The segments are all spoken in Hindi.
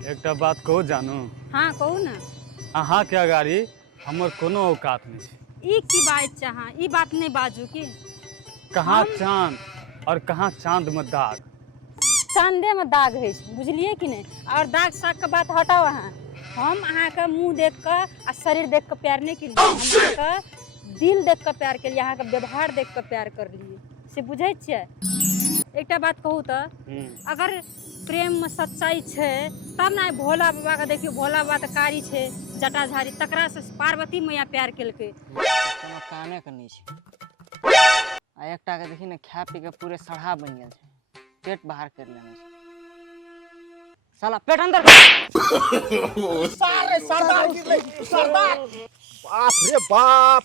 एक बात कहू जानू। हाँ कहू ना। अहाँ के अगाड़ी हमर कोनो औकात नहीं है। ई की बात चाहा ई बात नहीं बाजू की। कहाँ चांद और कहाँ चांद में दाग। चांदे में दाग है बुझलिए कि नहीं। और दाग साग का बात हटाओ। अहाँ हम अहाँ का मुँह देख कर और शरीर देख कर प्यार नहीं किए, हम अहाँ का दिल देख कर प्यार के लिए, अहाँ का व्यवहार देख कर प्यार कर लिए से बुझे छे। एक बात कहू तो अगर प्रेम में सच्चाई छे तब ना भोला बाबा का देखियो, भोला बाबा तो कारी छे जटाधारी, तकरा से पार्वती मैया प्यार केलके। कोनो काने के नहीं छे। आ एकटा के देखी ना खा पी के पूरे सढ़ा बन गेल छे, पेट बाहर कर लेने छे। साला पेट अंदर सारे सरदार गिरले सरदार। बाप रे बाप,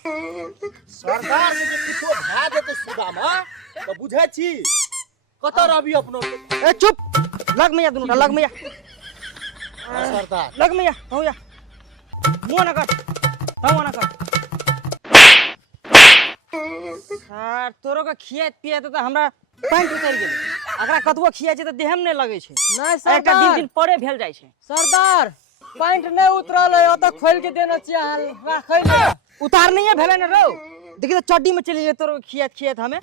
सरदार से किछो भा जेते सुदामा तो बुझै छी कतर अभी अपनो। ए चुप, लग मैया दुनू लग मैया। सरदार लग मैया हो या मुंह न कर, हो न कर। सर तोरो का खियात पियात त हमरा पैंट उतर गेल। अकरा कतबो खिया छै त देह में नै लगे छै। नहीं सरदार, एकटा दिन परे भेल जाय छै। सरदार पैंट नै उतरल है, ओत खोल के देना चाहिए। राखै ले उतार नहीं भेलै न रौ। देखि त चड्डी में चली जे तोरो खियात हमें।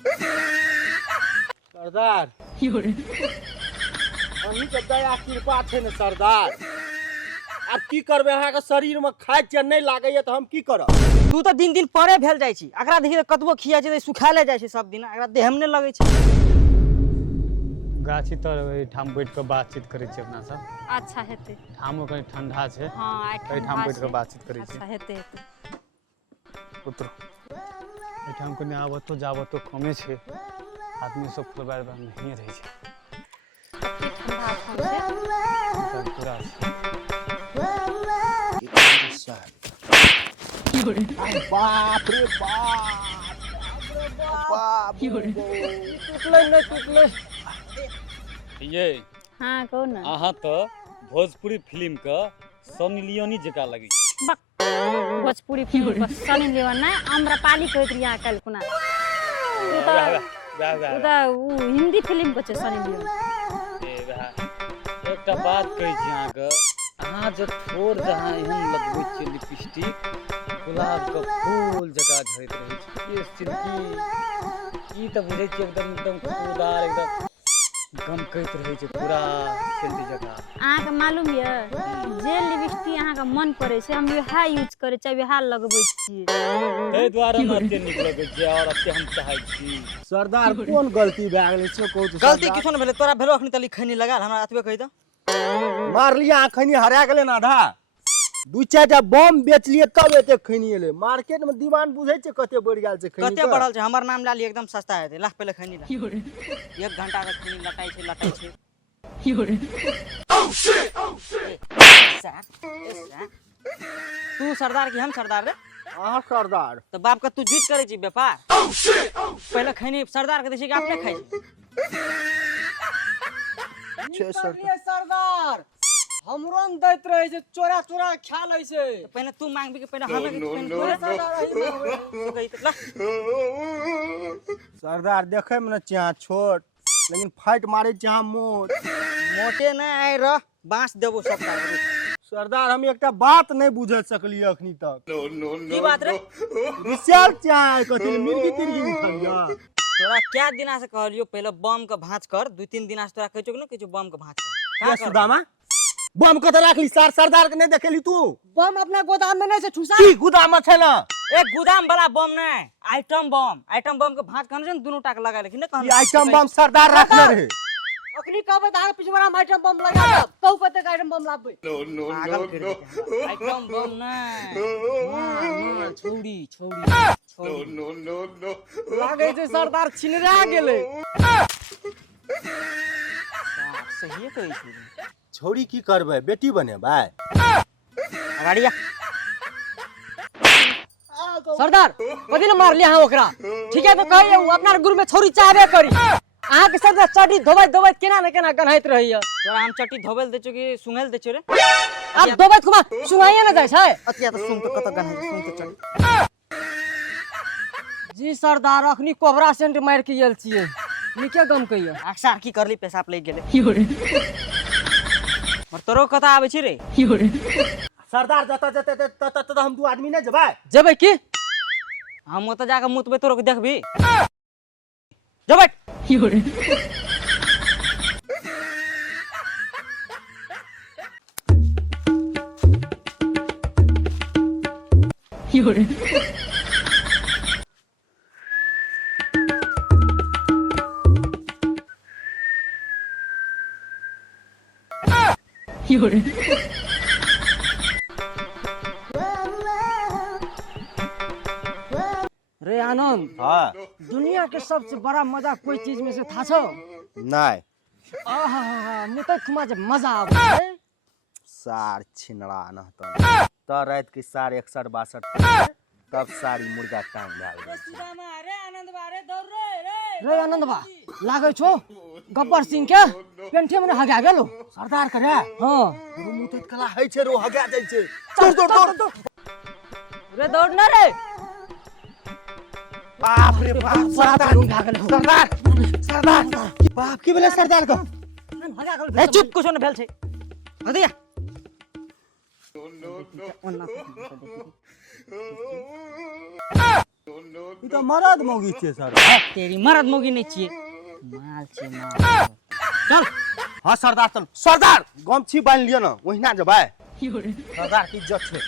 सरदार हमनी के दया कृपा छै न सरदार। अब की करबे, अहाँ के शरीर में खाय जे नहीं लागैया तो हम की करब। तू तो दिन दिन परे भेल जाय छी। अकरा देखि त कतबो खिया छै त सुखाले जाय छै सब दिन, अकरा देह में नै लगे छै। गाछी तर ठाम बैठ के बातचीत करे छी अपना सब। अच्छा हेते ठामो कहीं ठंडा छै। हाँ एहि ठाम बैठ के बातचीत करे छी। अच्छा हेते हेते पुत्र एहि ठाम कने आवतो जावतो कमे छै, आदमी सब परिवार में नहीं रहे छै। ठंडा ठाम छे। पूरा बाप रे बाप टूटले नै टूटले। ये हाँ कहू ना। अहाँ तो भोजपुरी फिल्म का सनी लियोनी जका लगी। भोजपुरी फिल्म पर सनी लियोन ना आम्रपाली कहत रिया कल कुना। उदा उ हिंदी फिल्म को छे सनी लियोन। एकटा बात कहि छी अहाँ के, अहाँ जे ठोर जहाँ एहन लगबै छी लिपस्टिक गुलाब के फूल जका झड़ैत रहै छै, केश चिरकी ई त बुझै छी एकदम एकदम खुशबूदार, एकदम गमकैत रहै छै पूरा सेंटी जका। अहाँ के मालूम ये जे लिपस्टिक अहाँ के मन पड़े छै हम वह यूज करे छै, वह लगबै छी। तै द्वारा न एते नीक लगै छै और एते हम चाहै छी। सरदार कोन गलती भए गेलै से कहू तो। गलती किछो न भेलै, तोरा भेलो अखनी तली खैनी लगा हमरा अतबे कहि द। मार लिया खैनी हरा गेलै ना आधा। दू चारटा बम बेच लिए तब एते खैनी एले। मार्केट में डिमांड बुझै छै कते बढ़ गेल छै खैनी। कते बढ़ल छै, हमर नाम ला ली एकदम सस्ता हेतै। लाख पहले खैनी ला 1 घंटा के खैनी लटाई छै। तू सरदार की हम सरदार रे? अहाँ सरदार तो बाप का तू जीत करे छी व्यापार। पहले खैनी सरदार के दै छी कि अपने खाइ छी। सरदार हमरो न दैत रहे छै, चोरा चोरा खा लै छै। पहले तू मांगबी कि पहले हमें सरदार देखे में न चाह छोट लेकिन फाइट मारे चाह मोट। मोटे न आइ रह बांस देबो सबटा। सरदार हम एकटा बात नहीं बुझ सकलिए अखनी तक। की बात रे? विशाल चाह कथि मिर्गी तिर्गी उठलिया। तोरा क्या दिना से कहलियो पहले बम के भांज कर, 2-3 दिना से तोरा कहै छौ न कि बम के भांज कर। क्या सुदामा बम कत राखली सरदार के नहीं देखेली तू? बम अपना गोदाम में नहीं से ठुसा। की गोदाम छै ना? एक गोदाम वाला बम नहीं, आइटम बम के भांज करने दुनू टाक लगा लेकिन ई आइटम बम सरदार रखले रहे। अखनी कहबे त आगे पिछवाड़ा में आइटम बम लगा दब। कहू कते आइटम बम लाबे। आइटम बम नहीं छौड़ी लागे छै सरदार छिनरा गेले। सही कहै छी। छोड़ी की करबे, बेटी बनेबै। गाड़िया सरदार कथी न मार लिया हां ओकरा। ठीक है तो कहिए अपना गुरु में छोरी चाहबे करी। अहाँ के सरदार चटी धोबैत केना न केना गन्हाइत रहैया। तोरा हम चटी धोबैल दे छु कि सुंघैल दे छु रे? अब धोबैत कुमा सुनाइए न जाय छै। अतिया तो सुन तो कत गन्हाइ सुन तो चली। जी सरदार अखनी कोबरा सेंट मार के गेल छियै। नीके गम कहियो अक्सर की करली पेशाब लग गेले। और तोरो कथा आबै छी रे सरदार जत जते तत हम दू आदमी नहीं जबै जेबै की हम ओतऽ जाके मुतबै तोरो के देखबी जेबै रे आनंद हाँ दुनिया के सबसे बड़ा मजा कोई चीज में से था छौ नहीं आहा मुतै खुमा जे मजा आबै सार छिनड़ा न त रात के 61 तब सारी मुर्गा टांग में आवे रे आनंद बा लागै छौ गब्बर सिंह के पेंठे में हगा गेलो सरदार करे हां रो मुतत कला है छे रो हगा जाय छे दौड़ दौड़ रे दौड़ ना रे बाप रे बाप सरदार सरदार बाप की बोले सरदार को ए चुप कुछ न भेल छै हदिया ई तो मरद मौगी छे सर तेरी मरद मोगी नहीं छिए माल छे माल चल हां सरदार चल सरदार गमछी बांध लियो ना ओहिना जबै सरदार की इज्जत छे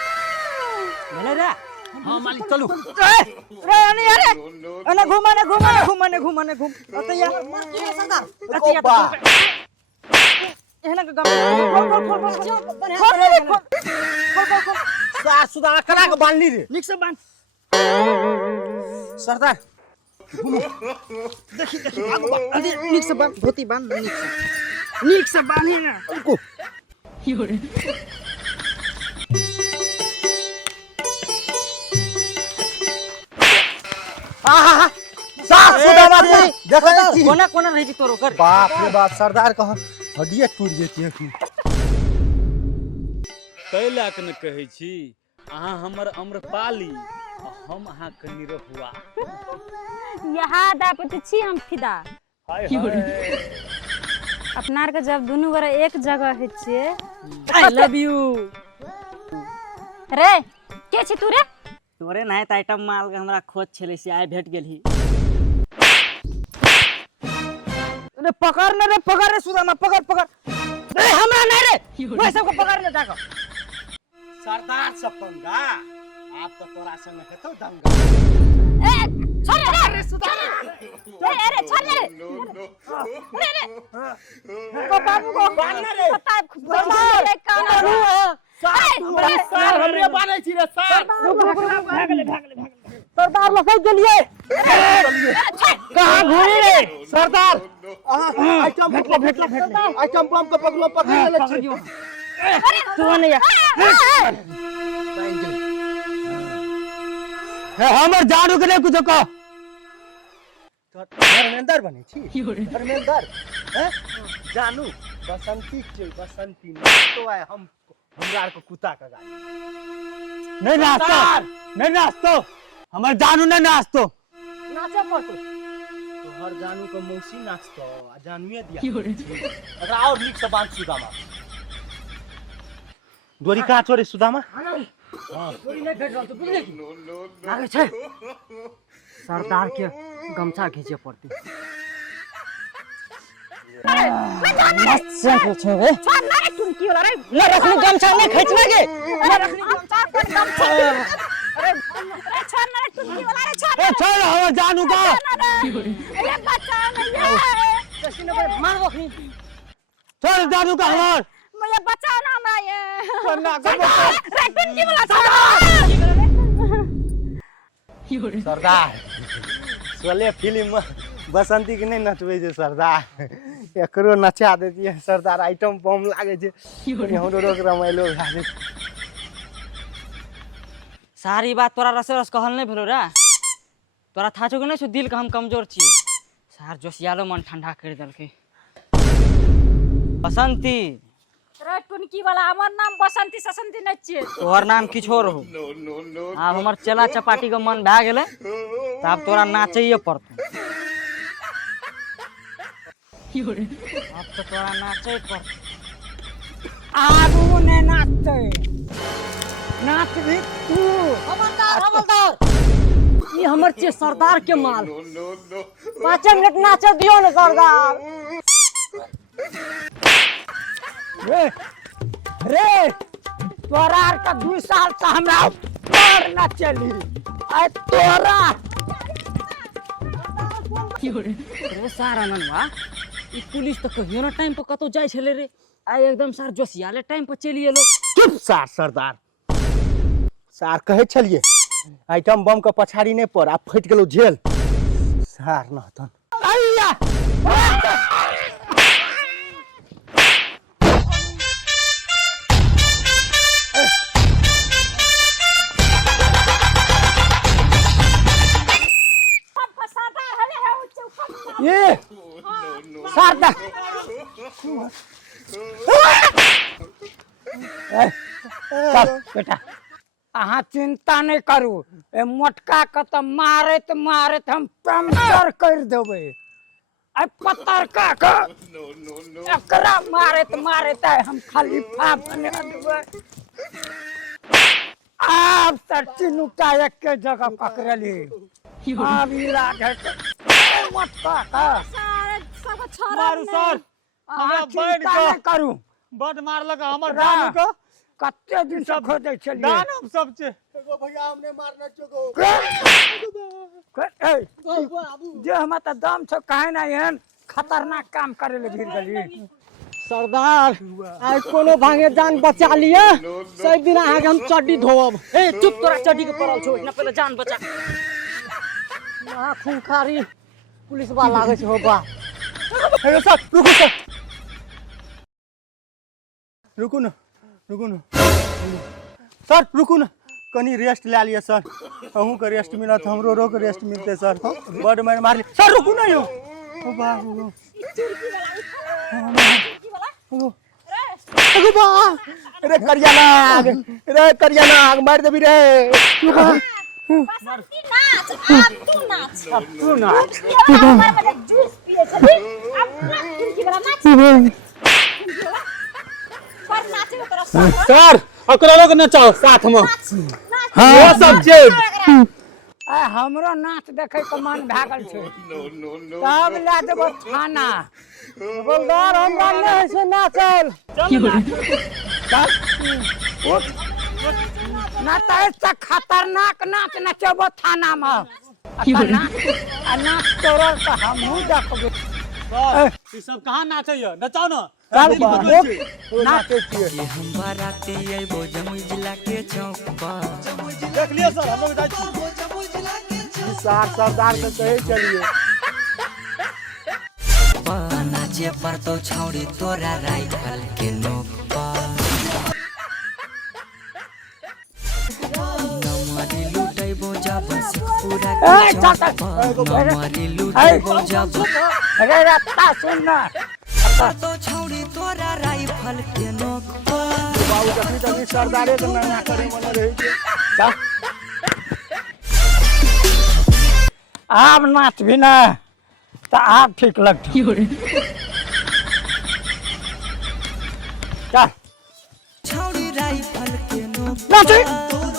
भेले रे हां मालिक चलू रे अने यारे अने घूम अतया सरदार अतया बा एहना के खोल सार सुदा करा के बांध ली रे निक से बांध सरदार देखी भागो अरे निक से बांध धोती बांध निक से बांध ना उनको आहा सार सुदा बात देखो छी कोना कोना रही छी तोरो कर बाप रे बाप सरदार कह हड्डियां टूट जेती है की कैला के न कहै छी अहाँ हमर अम्रपाली आ हम अहाँ के निरहुआ यहाँ दा पति छी हम फिदा हाय हाय अपना आर के जब दुनू गोरा एक जगह है छे आई लव यू रे के छी तू रे तोरे नाइट आइटम माल के हमरा खोज छले से आइ भेट गेलही अरे पकड़ न रे पकड़ रे सुदामा पकड़ रे हमरा नहीं रे मैं सबको पकड़ ले जाकर सरदार सब पंगा आप तो तोरा संग हेतौ दंगा ए छोड़ रे सुधा अरे छोड़ रे को बाबू को बांध रे पता रे कान सर हमरे बानै छी रे सर भाग ले सरदार लसै गेलिए कहां घुरी रे सरदार आइटम भेटला आइटम बम के पकड़ ले छी तू नहीं हमर जानू के कुछ कह धर्मेंद्र बने छी धर्मेंद्र हैं जानू बसंती के बसंती तो आए हम हमरा को कुत्ता का गाली नहीं नाचतो हमर जानू नहीं नाचतो नाचे पड़तो तो हर जानू को मौसी नाचतो आ जानूए दिया अगर और लिख से बांध सुदामा डोरी कहाँ छोड़े सुदामा चोरी नहीं भेट रहल तो बुझले की लागे छै सरदार के गमछा खींचे पड़ते मस्त से पूछो रे छोड़ ना रे टुनकी वाला रे ले रखनी गमछा नहीं खींचना के ले रखनी गमछा पर गमछा अरे छोड़ ना रे टुनकी वाला रे छोड़ ए छोड़ हम जानू का अरे बच्चा नहीं किसी ने मार रखनी छोड़ जानू का हमर मुझे बचा ना हमरा ये करना रे टुनकी वाला छोड़ सरदार सोले फिल्म में बसंती के नहीं नचबे छै सरदार एकरो नचा देतिए सरदार आइटम बम लागे छै हमरो के रमाइलो भागे सारी बात तोरा रस कहल नहीं भेलो रे तोरा था छौ कि नहीं छौ दिल के हम कमजोर छिए सार जोशियालो मन ठंडा कर देलकै बसंती रे टुनकी वाला हमर नाम बसंती ससंती नहीं छिए। तोहर नाम किछो रहो। आब हमर चला चपाटी के मन भए गेलै त आब तोरा नाचैए पड़तौ। अब तो तोरा नाचे पड़तौ। आगू ने नाचते नाच भी तू। हवलदार ये हमर छे सरदार के माल। 5 मिनट नाचे दियो ने सरदार। रे रे तोरा का 2 साल से हमरा ऊपर ना चली आ तोरा रे सारा ननवा ई पुलिस त कहियो ना टाइम पर कतो जाय छले रे। आइ एकदम सार जोसियाले टाइम पर चली एलो। चुप सार सरदार। सार कहे छलिए आइटम बम के पछाड़ी नहीं पड़, आप फट गेलो जेल। सार नहतन अइया ये सरदार चल बेटा अहाँ चिंता नहीं करू। ए मोटका के तो मारत मारत हम पंक्चर कर देबे। आ पतरका के एकरा मारत मारत हम खलीफा बना देबे। आप सर चिनुटा एक के जगह पकड़ली। अब इलाज है मोटका का सारे सब छोरा मारू सर हमरा चिंता नहीं करू। बड मारलक हमर दानू को कत्ते दिन से खोदै छलिए। दानव सब छे। एगो भैया हमने मारना चोको। जे हम त दम छ काहे ना एहन खतरनाक काम करे ले भिड़ गली। सरदार आज कोनो भांगे जान बचा लिया। सही दिन आगे हम चड्डी धोब। ए चुप तोरा चड्डी के पड़ल छो ना पहले जान बचा। ना खूंखारी पुलिस वाला लागे छो बा। हेलो सर रुको सर। रुको ना सर रुको ना कनी रेस्ट ले लिया सर। अहूँ के रेस्ट मिला तो हमरो रो के रेस्ट मिलते सर। बड मार मार सर रुको ना यो। ओ बा अगो बा रे करिया नाग मार देबी रे। बसंती नाच अब तू नाच हमर में जूस पिए छली। अब टुनकी वाला नाच पर नाचे के तरफ सर ओकरा लोग नचाओ साथ में। हां वो सब चीज आ हमरो नाच देखे के मन भागल छै। तब ला देबो थाना। हवलदार हमरा नहीं से नाचल। ना त ऐसा खतरनाक नाच नचबो थाना में। नाच तोरा त हमहू देखबे। ई सब कहां नाचै है नचाओ ना। चल नाचे छिए। हम बाराती आइबो जमुई जिला के चौक पर। देख लियो सर हम लोग जाई छी। सार सरदार के कहे चलिए। नाचे पर तो छौड़ी तोरा राइफल के नोक पर। नमरी लुटैबो जब सिखपुरा के चौक पर। नमरी लुटैबो जब अरे रत्ता सुन ना पर तो छौड़ी तोरा राइफल के नोक पर। बाबू कभी सरदारे के ना करे मन रही छै। आप नाच भी ना तो आप ठीक लगती। छौड़ी राइफल के नोक नाचे पर।